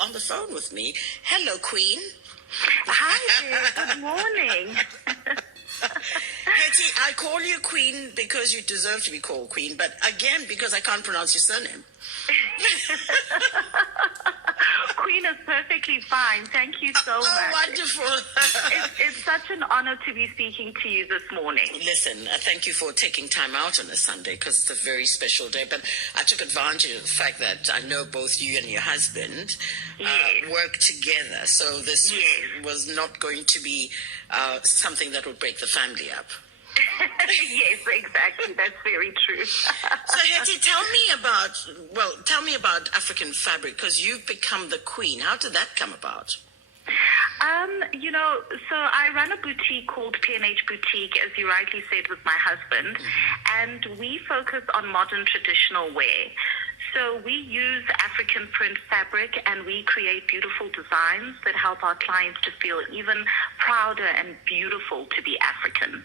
on the phone with me. Hello, Queen. Hi there. Good morning. Hetty, I call you Queen because you deserve to be called Queen, but again, because I can't pronounce your surname. Queen is perfectly fine. Thank you so much. Oh, wonderful. It's such an honor to be speaking to you this morning. Listen, thank you for taking time out on a Sunday because it's a very special day. But I took advantage of the fact that I know both you and your husband work together. So this was not going to be something that would break the family up. Yes, exactly. That's very true. So, Hetty, tell me about African fabric because you've become the queen. How did that come about? So I run a boutique called P&H Boutique, as you rightly said, with my husband, and we focus on modern traditional wear. So we use African print fabric and we create beautiful designs that help our clients to feel even prouder and beautiful to be African.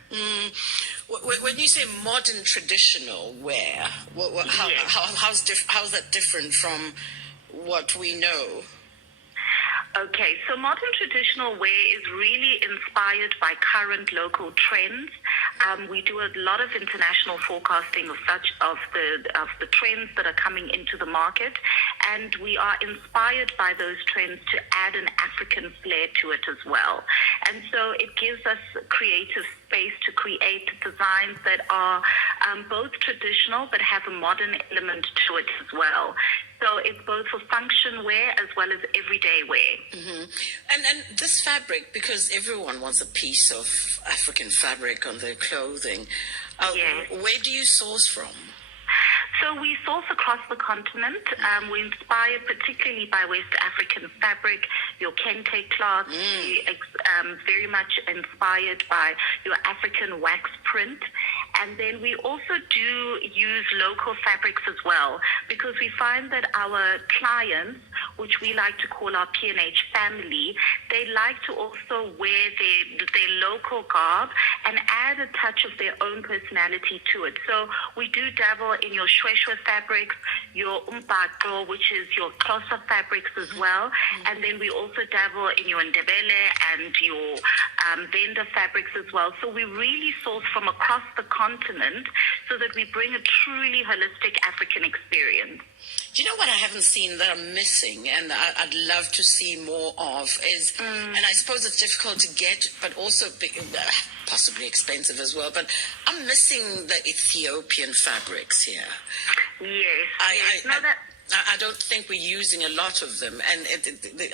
When you say modern traditional wear, how's that different from what we know? Okay, so modern traditional wear is really inspired by current local trends. We do a lot of international forecasting of the trends that are coming into the market, and we are inspired by those trends to add an African flair to it as well. And so it gives us creative space to create designs that are both traditional but have a modern element to it as well. So it's both for function wear as well as everyday wear. Mm-hmm. And this fabric, because everyone wants a piece of African fabric on their clothing, where do you source from? So we source across the continent. We're inspired particularly by West African fabric, your kente cloth, very much inspired by your African wax print. And then we also do use local fabrics as well, because we find that our clients, which we like to call our P&H family, they like to also wear their local garb and add a touch of their own personality to it. So we do dabble in your shweshwe fabrics, your umbaqo, which is your Xhosa fabrics as well. And then we also dabble in your ndebele and your Venda fabrics as well. So we really source from across the continent so that we bring a truly holistic African experience. Do you know what I haven't seen that I'm missing and I'd love to see more of is, and I suppose it's difficult to get, but also possibly expensive as well, but I'm missing the Ethiopian fabrics here. Yes. I don't think we're using a lot of them, and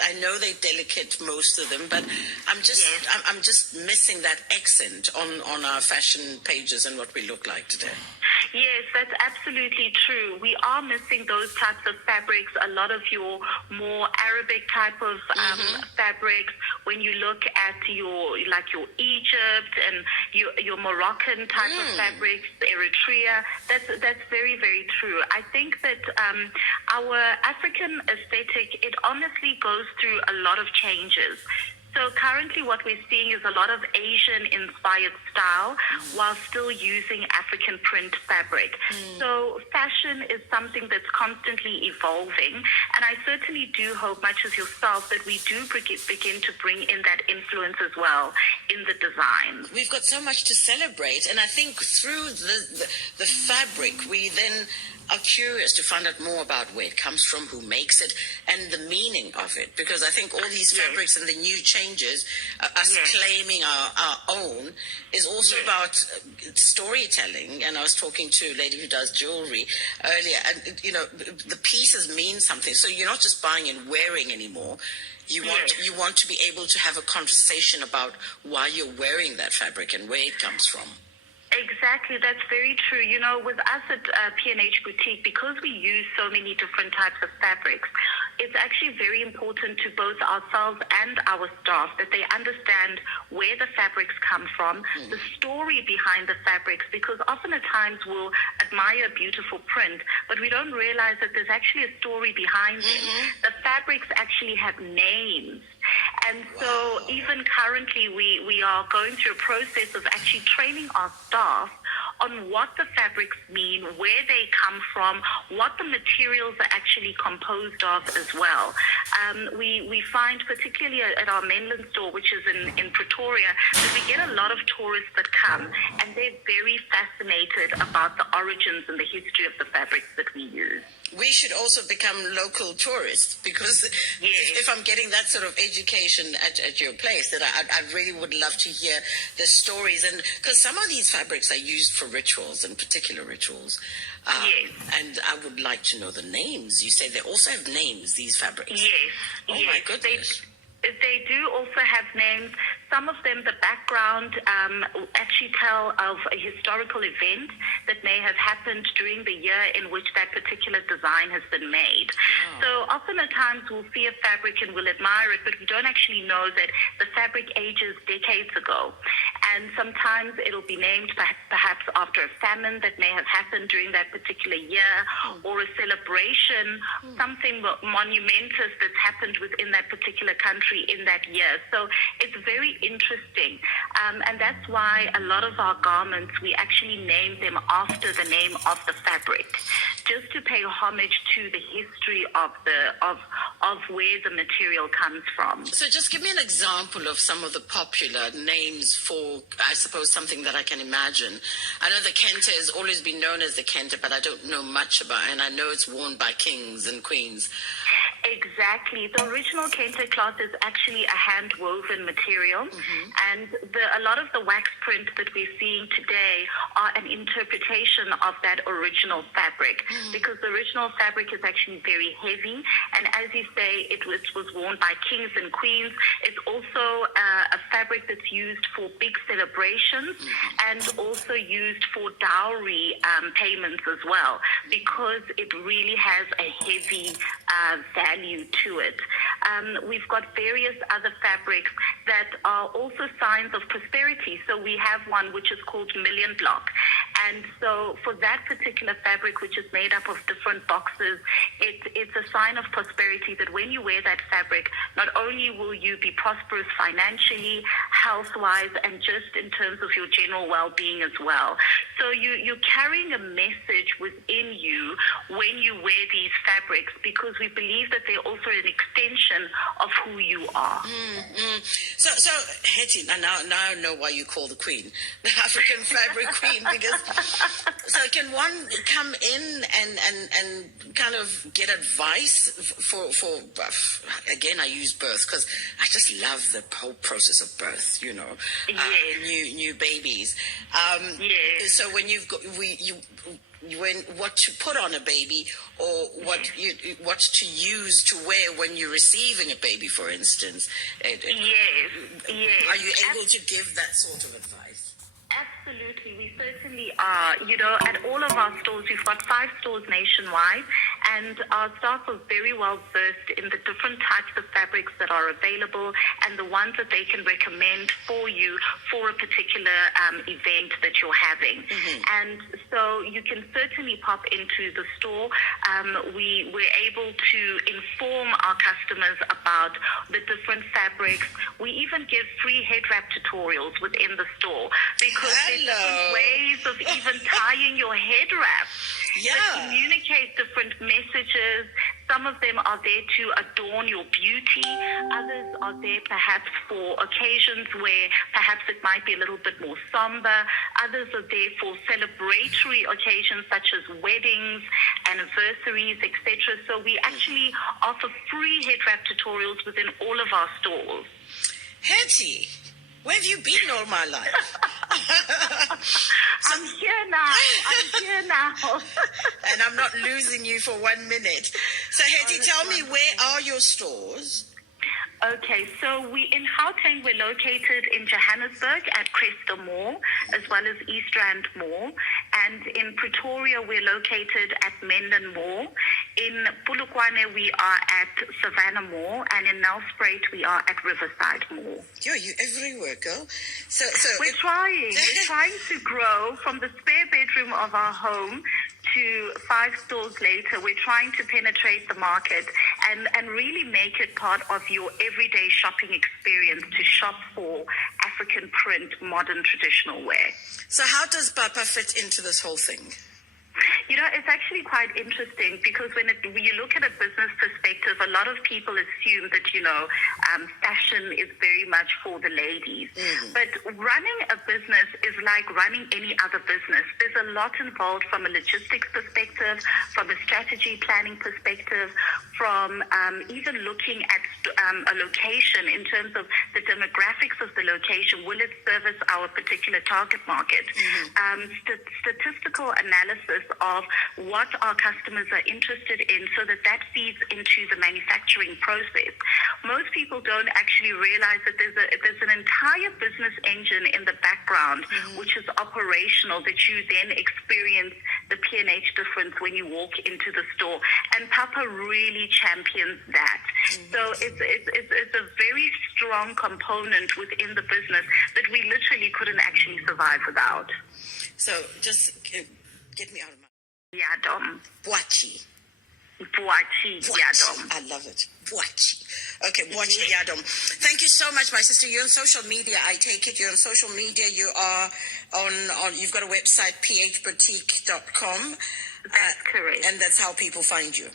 I know they're delicate, most of them, but I'm just missing that accent on our fashion pages and what we look like today. Yes, that's absolutely true. We are missing those types of fabrics, a lot of your more Arabic type of fabrics. When you look at your Egypt and your Moroccan type of fabrics, Eritrea, that's very, very true. I think that our African aesthetic, it honestly goes through a lot of changes. So currently what we're seeing is a lot of Asian-inspired style while still using African print fabric. So fashion is something that's constantly evolving, and I certainly do hope, much as yourself, that we do begin to bring in that influence as well in the design. We've got so much to celebrate, and I think through the fabric, we then are curious to find out more about where it comes from, who makes it, and the meaning of it. Because I think all these fabrics and the new changes, us claiming our own, is also about storytelling. And I was talking to a lady who does jewelry earlier, and the pieces mean something. So you're not just buying and wearing anymore. You want to be able to have a conversation about why you're wearing that fabric and where it comes from. Exactly, that's very true. With us at P&H Boutique, because we use so many different types of fabrics, it's actually very important to both ourselves and our staff that they understand where the fabrics come from, the story behind the fabrics, because often at times we'll admire a beautiful print, but we don't realize that there's actually a story behind it. The fabrics actually have names. And so even currently we are going through a process of actually training our staff on what the fabrics mean, where they come from, what the materials are actually composed of as well. We find, particularly at our mainland store, which is in Pretoria, that we get a lot of tourists that come, and they're very fascinated about the origins and the history of the fabrics that we use. We should also become local tourists, because if I'm getting that sort of education at your place, then I really would love to hear the stories. And because some of these fabrics are used for rituals and particular rituals. And I would like to know the names. You say they also have names, these fabrics? Yes. Oh, my goodness. They do also have names. Some of them, the background actually tell of a historical event that may have happened during the year in which that particular design has been made. Oh. So often at times we'll see a fabric and we'll admire it, but we don't actually know that the fabric ages decades ago. And sometimes it'll be named perhaps after a famine that may have happened during that particular year, or a celebration, something monumentous that's happened within that particular country in that year. So it's very interesting. And that's why a lot of our garments, we actually name them after the name of the fabric, just to pay homage to the history of where the material comes from. So just give me an example of some of the popular names for, I suppose, something that I can imagine. I know the kente has always been known as the kente, but I don't know much about it, and I know it's worn by kings and queens. Exactly. The original kente cloth is actually a hand-woven material, and a lot of the wax print that we're seeing today are an interpretation of that original fabric, because the original fabric is actually very heavy, and as you say, it was worn by kings and queens. It's also a fabric that's used for big celebrations and also used for dowry payments as well, because it really has a heavy value to it. We've got various other fabrics that are also signs of prosperity. So we have one which is called Million Block. And so for that particular fabric, which is made up of different boxes, it's a sign of prosperity, that when you wear that fabric, not only will you be prosperous financially, health-wise, and just in terms of your general well-being as well. So you're carrying a message within you when you wear these fabrics, because we believe that they're also an extension of who you are. So Hetty, now I know why you call the queen the African fabric queen, because so can one come in and kind of get advice for again, I use birth because I just love the whole process of birth, new babies. So when you've got what to put on a baby, or what to use to wear when you're receiving a baby, for instance. Yes. Are you able to give that sort of advice? Absolutely, we certainly are. At all of our stores, we've got 5 stores nationwide, and our staff are very well versed in the different types of fabrics that are available and the ones that they can recommend for you for a particular event that you're having. And so you can certainly pop into the store. We're able to inform our customers about the different fabrics. We even give free head wrap tutorials within the store, because there's different ways of even tying your head wrap that communicate different messages. Some of them are there to adorn your beauty. Others are there perhaps for occasions where perhaps it might be a little bit more somber. Others are there for celebratory occasions such as weddings, anniversaries, etc. So we actually offer free head wrap tutorials within all of our stores. Hetty, where have you been all my life? I'm here now. And I'm not losing you for 1 minute. So Hetty, tell me, where are your stores? Okay, so in Gauteng, we're located in Johannesburg at Cresta Mall, as well as East Rand Mall. And in Pretoria, we're located at Menden Mall. In Polokwane, we are at Savannah Mall. And in Nelspruit, we are at Riverside Mall. You everywhere, girl. So we're trying. We're trying to grow from the spare bedroom of our home to 5 stores later. We're trying to penetrate the market and really make it part of your everyday shopping experience, to shop for African print, modern, traditional wear. So how does Papa fit into this whole thing? It's actually quite interesting because when you look at a business perspective, a lot of people assume that, fashion is very much for the ladies. But running a business is like running any other business. There's a lot involved from a logistics perspective, from a strategy planning perspective, from even looking at a location in terms of the demographics of the location. Will it service our particular target market? Statistical analysis of what our customers are interested in so that feeds into the manufacturing process. Most people don't actually realize that there's an entire business engine in the background which is operational, that you then experience the P&H difference when you walk into the store. And Papa really champions that. So it's a very strong component within the business that we literally couldn't actually survive without. So just get me out of my... Yadom. Boachi. Yadom. I love it. Boachi. Okay, Boachi Yadom. Thank you so much, my sister. You're on social media, I take it. You're on social media. You are on you've got a website, phboutique.com. That's correct. And that's how people find you.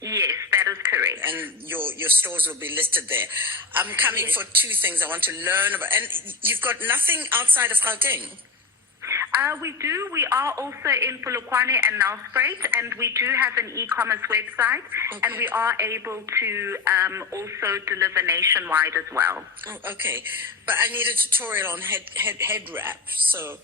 Yes, that is correct. And your stores will be listed there. I'm coming for two things I want to learn about. And you've got nothing outside of Gauteng? We do. We are also in Polokwane and Nelspruit, and we do have an e-commerce website, and we are able to also deliver nationwide as well. Oh, okay. But I need a tutorial on head wrap, so...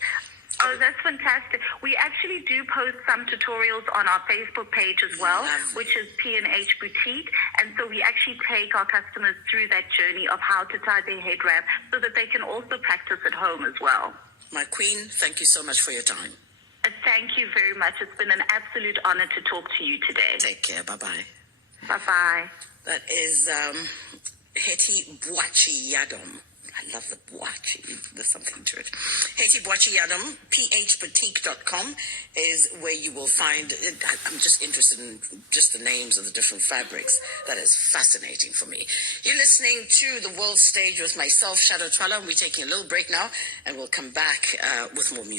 Oh, that's fantastic. We actually do post some tutorials on our Facebook page as well, which is P&H Boutique. And so we actually take our customers through that journey of how to tie their head wrap so that they can also practice at home as well. My queen, thank you so much for your time. Thank you very much. It's been an absolute honor to talk to you today. Take care. Bye-bye. Bye-bye. That is Hetty Boachi Yadom. I love the Boachi. There's something to it. Hetty Boachi Yadom, phboutique.com is where you will find it. I'm just interested in just the names of the different fabrics. That is fascinating for me. You're listening to The World Stage with myself, Shado Thwala. We're taking a little break now, and we'll come back with more music.